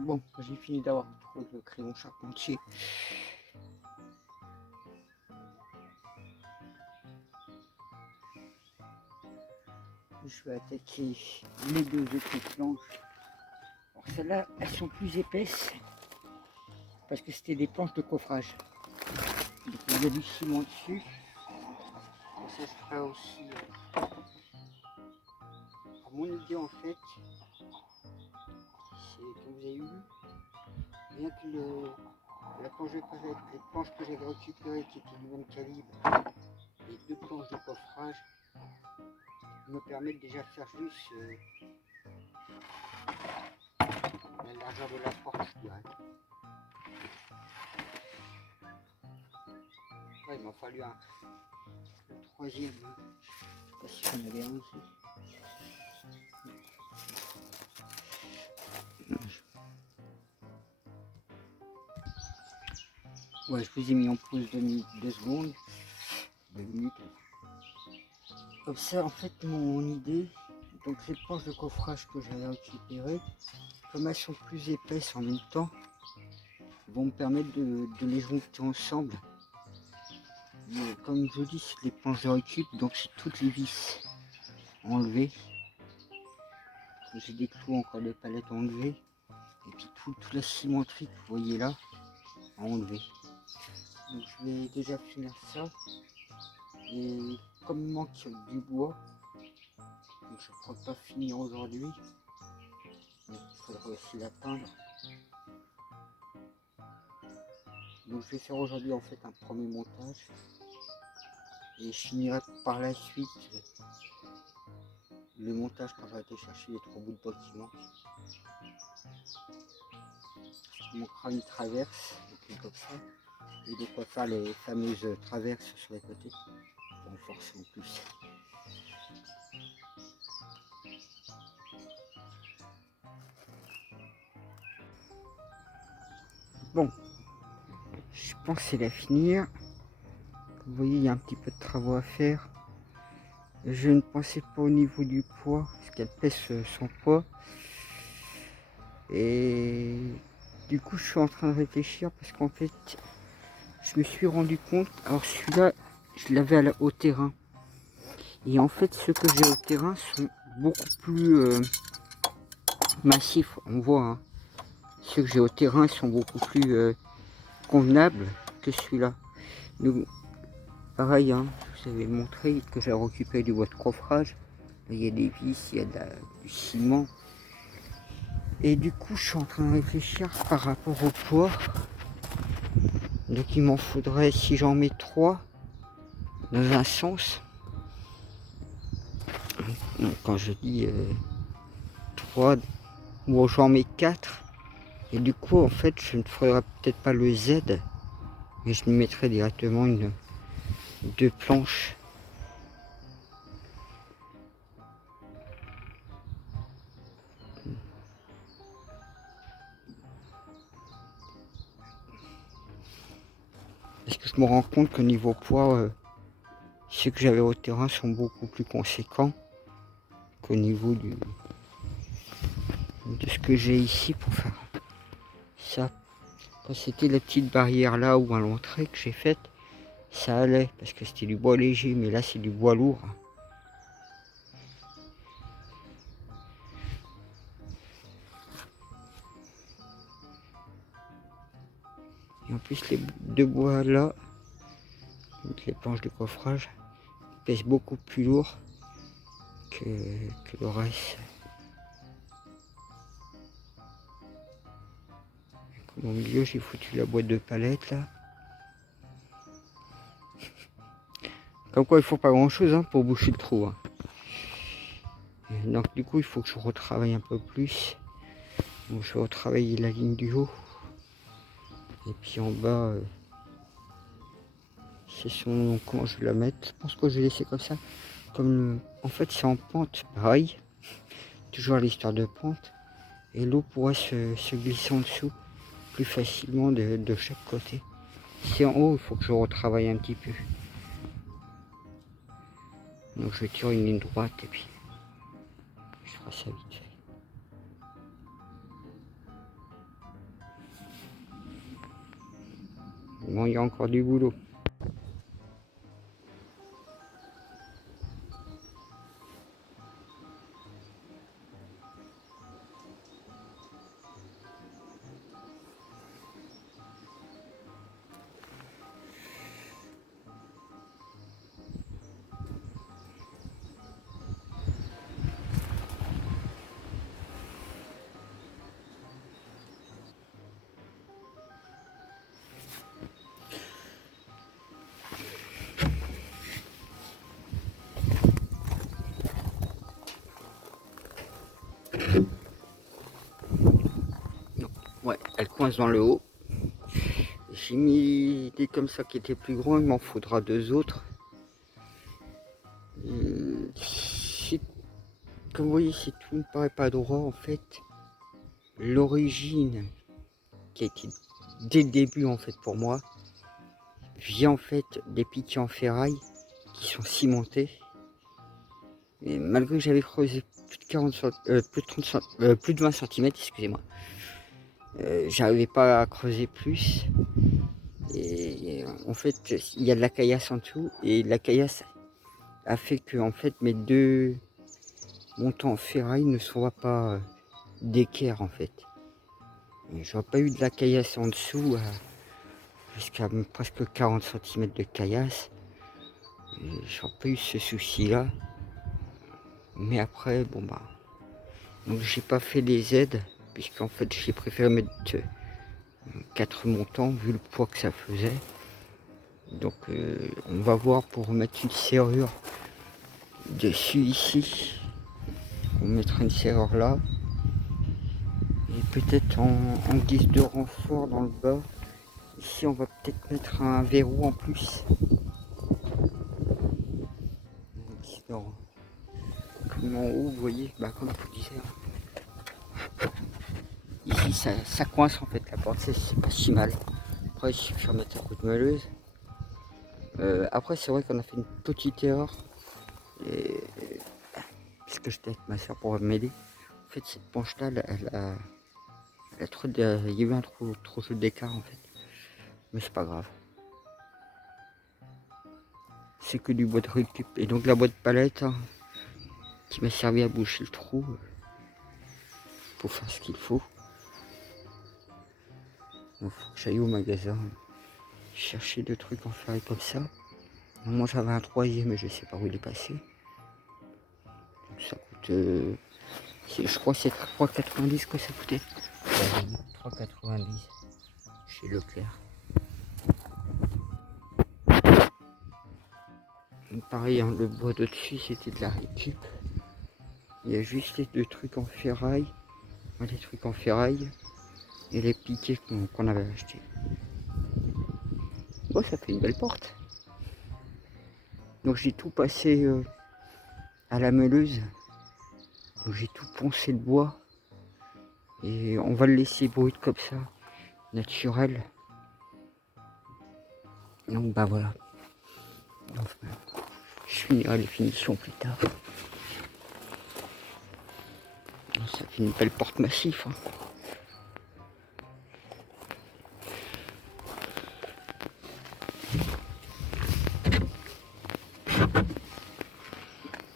Bon, j'ai fini d'avoir trouvé le crayon charpentier. Je vais attaquer les deux autres planches. Alors celles-là, elles sont plus épaisses parce que c'était des planches de coffrage. Donc il y a du ciment dessus. Et ça se fera aussi. Alors, mon idée en fait, c'est comme vous avez vu, bien que les planches que j'avais récupérées qui étaient du même calibre, les deux planches de coffrage me permettent déjà de faire juste la largeur de la porte, je dirais. Ouais, il m'a fallu le troisième. Je sais pas si j'en avais un aussi. Ouais, je vous ai mis en pause 2 secondes. 2 minutes. Comme ça, en fait, mon idée, donc les planches de coffrage que j'avais récupérées, comme elles sont plus épaisses en même temps, vont me permettre de les joncter ensemble. Mais comme je vous dis, c'est des planches de récup, donc c'est toutes les vis enlevées. J'ai des clous encore de palette enlevés. Et puis toute la cimenterie que vous voyez là, à enlever. Donc je vais déjà finir ça. Et comme il manque du bois, donc je ne crois pas finir aujourd'hui. Il faudra aussi l'atteindre. Donc je vais faire aujourd'hui en fait un premier montage. Et je finirai par la suite le montage quand j'ai été chercher les 3 bouts de bois qui manquent. Il manquera une traverse, comme ça, et de quoi faire les fameuses traverses sur les côtés pour renforcer en plus. Bon, je pense que c'est à finir. Vous voyez, il y a un petit peu de travaux à faire. Je ne pensais pas au niveau du poids, parce qu'elle pèse son poids. Et du coup, je suis en train de réfléchir, parce qu'en fait, je me suis rendu compte, alors celui-là, je l'avais au terrain. Et en fait, ceux que j'ai au terrain sont beaucoup plus massifs, on voit. Hein. Ceux que j'ai au terrain sont beaucoup plus convenables que celui-là. Donc, pareil, hein, je vous avais montré que j'ai récupéré du bois de coffrage. Il y a des vis, il y a du ciment. Et du coup, je suis en train de réfléchir par rapport au poids. Donc, il m'en faudrait, si j'en mets 3 dans un sens. Donc, quand je dis 3, ou j'en mets 4. Et du coup, en fait, je ne ferai peut-être pas le Z, mais je mettrai directement 2 planches. Parce que je me rends compte qu'au niveau poids, ceux que j'avais au terrain sont beaucoup plus conséquents qu'au niveau de ce que j'ai ici pour faire ça. Quand c'était la petite barrière là ou à l'entrée que j'ai faite, ça allait parce que c'était du bois léger, mais là c'est du bois lourd. Et en plus les 2 bois là, les planches de coffrage, pèsent beaucoup plus lourd que le reste. Au milieu, j'ai foutu la boîte de palettes là. Comme quoi, il faut pas grand chose hein, pour boucher le trou. Hein. Donc, du coup, il faut que je retravaille un peu plus. Donc, je vais retravailler la ligne du haut. Et puis en bas, c'est son. Comment je vais la mettre? Je pense que je vais laisser comme ça. Comme en fait, c'est en pente, pareil. Toujours l'histoire de pente. Et l'eau pourra se glisser en dessous plus facilement de chaque côté. Si en haut, il faut que je retravaille un petit peu. Donc je vais tirer une ligne droite et puis je ferai ça vite fait. Bon, il y a encore du boulot. Ouais, elle coince dans le haut. J'ai mis des comme ça qui étaient plus grands, il m'en faudra 2 autres. Comme vous voyez, si tout ne paraît pas droit, en fait, l'origine qui a été dès le début en fait pour moi, vient en fait des piquets en ferraille qui sont cimentés. Et malgré que j'avais creusé plus de 40 plus de 20 cm, excusez-moi, j'arrivais pas à creuser plus. Et en fait, il y a de la caillasse en dessous et la caillasse a fait que en fait mes 2 montants en ferraille ne soient pas d'équerre en fait. J'aurais pas eu de la caillasse en dessous jusqu'à presque 40 cm de caillasse. J'aurais pas eu ce souci là. Mais après, bon bah. Donc j'ai pas fait les aides, puisqu'en fait j'ai préféré mettre 4 montants vu le poids que ça faisait. Donc on va voir pour mettre une serrure dessus ici. On mettra une serrure là. Et peut-être en guise de renfort dans le bas. Ici on va peut-être mettre un verrou en plus. Comme en haut, vous voyez, comme je vous disais. Ici ça coince en fait la porte, c'est pas si mal. Après il suffit de mettre un coup de meuleuse. Après c'est vrai qu'on a fait une petite erreur. Puisque j'étais avec ma soeur pour m'aider. En fait cette penche là, elle a trop de, il y a eu un trop d'écart en fait. Mais c'est pas grave. C'est que du bois de récup. Et donc la boîte de palette hein, qui m'a servi à boucher le trou. Pour faire ce qu'il faut. Il faut que j'aille au magasin chercher des trucs en ferraille comme ça. Moi j'avais un troisième mais je sais pas où il est passé. Donc, ça coûte, je crois que c'est 3,90 que ça coûtait. 3,90 chez Leclerc. Donc, pareil, hein, le bois de dessus c'était de la récup. Il y a juste les deux trucs en ferraille. Les trucs en ferraille et les piquets qu'on avait achetés. Bon, ça fait une belle porte. Donc j'ai tout passé à la meuleuse. Donc j'ai tout poncé le bois. Et on va le laisser brut comme ça, naturel. Donc bah voilà. Enfin, je finirai les finitions plus tard. Ça fait une belle porte massif. Hein.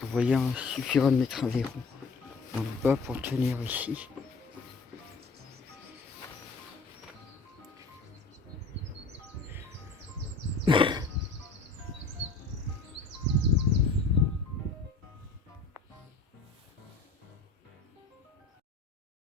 Vous voyez, il suffira de mettre un verrou dans le bas pour tenir ici.